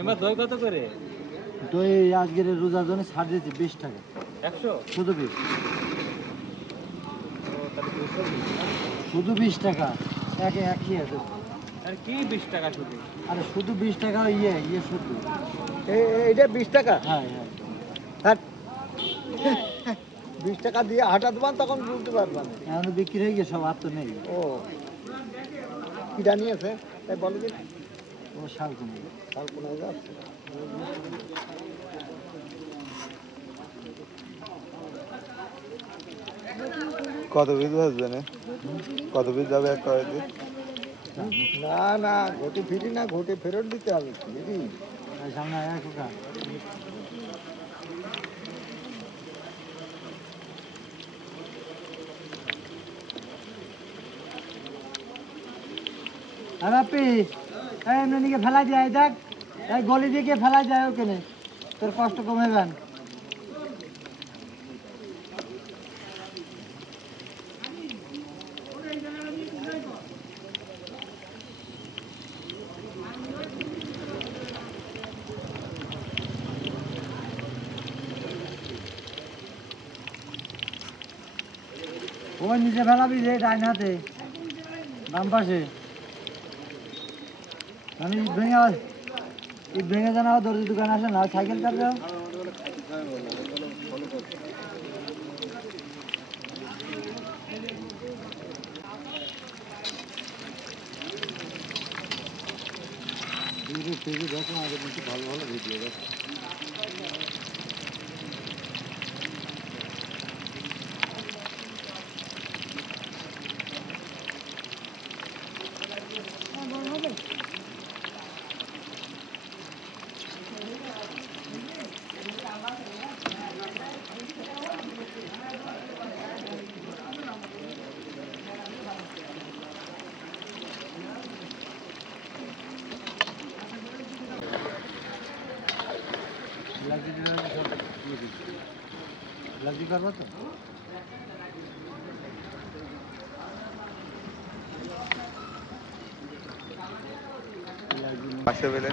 এবার দই কত করে? দই আজকের রোজার জন্য ছাড় দিয়েছি 20 টাকা। 100? শুধু 20। তাহলে 220 না? শুধু 20 টাকা। একই আছে। আর কি 20 টাকা শুধু? আরে শুধু 20 টাকা ইয়ে শুধু। এইটা 20 টাকা? হ্যাঁ হ্যাঁ। হ্যাঁ, 20 টাকা দিয়ে হাঁটা দেবেন তখন বুঝতে পারবেন। এখন বিক্রি হয়ে গেছে, সব আর তো নেই। ও কিটা নিয়েছে তাই বলো দিন। ও শাল কমে। কাল কোনায় যাচ্ছে। কত পিস আসবে না? কত পিস যাবে এক কয়েদি? না না ঘটি ফিরি না, ঘটি ফেরত দিতে হবে ফিরি। সামনে আয়া খোকা। আর আপনি এমনি নিকে ফেলাই যায় দেখ, এই গলি দিকে ফেলাই যায় ওখানে, তোর কষ্ট কমেবেন। ওই নিচে ফেলাবি যে ডাইন হাতে বাম পাশে। আমি ইট ভেঙে জানা দর্জি দোকান আসে না, সাইকেল কাটবে। দেখো আমাদের ভালো ভালো ভিডিও দেখো। লাগি করবো তো আসে বেলে